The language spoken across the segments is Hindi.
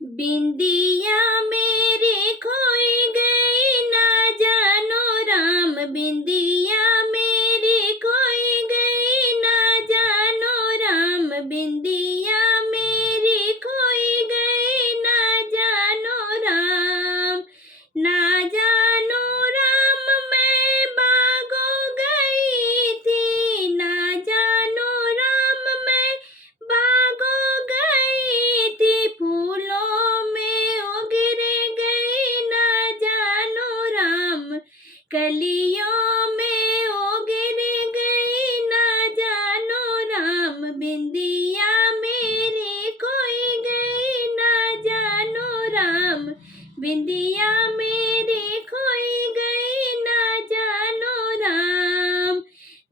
बिंदिया मेरी खोई गई ना जानो राम, बिंदिया मेरी खोई गई ना जानो राम, बिंदिया मेरी खोई गई ना जानो राम, ना जानो राम मैं बागो गई थी, ना जानो राम मैं बागो गई थी, फूलों में उगिर गई ना जानो राम, कलियों में उगिर गई ना जानो राम, बिंदिया मेरी खोई गई ना जानो राम, बिंदिया मेरी खोई गई ना जानो राम,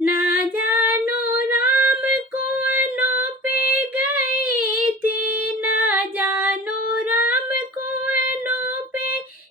ना जानो राम कुआनों पे गई थी, ना जानो राम कुआनों पे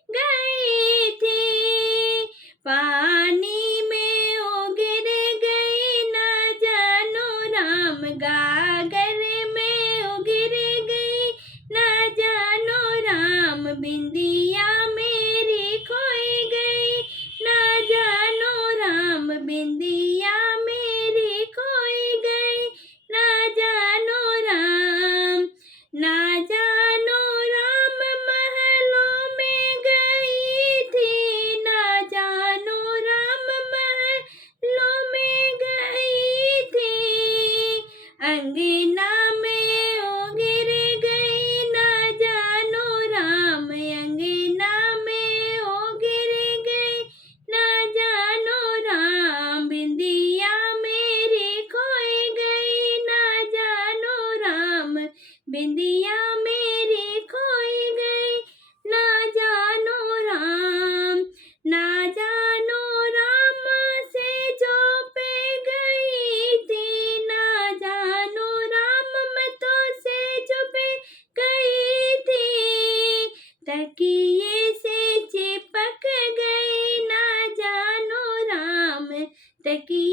गई थी, पानी में उगिर गई ना जानो राम, गागर में उगिर गई ना जानो राम, बिंदिया मेरी खोई गई ना जानो राम, बिंदिया मेरी खोई गई ना जानो राम, ना जानो राम महलों में गई थी, ना जानो राम महलों में गई थी, अंगना में उगिर गई ना जानो राम, अंगना में उगिर गई ना जानो राम, बिंदिया मेरी खोई गई ना जानो राम, बिंदिया मेरी खोई गई ना जानो राम, ना जानो राम से जो पे गई थी, ना जानो राम मैं तो से जो पे गई थी, तकिए से चिपक गई ना जानो राम, तकिए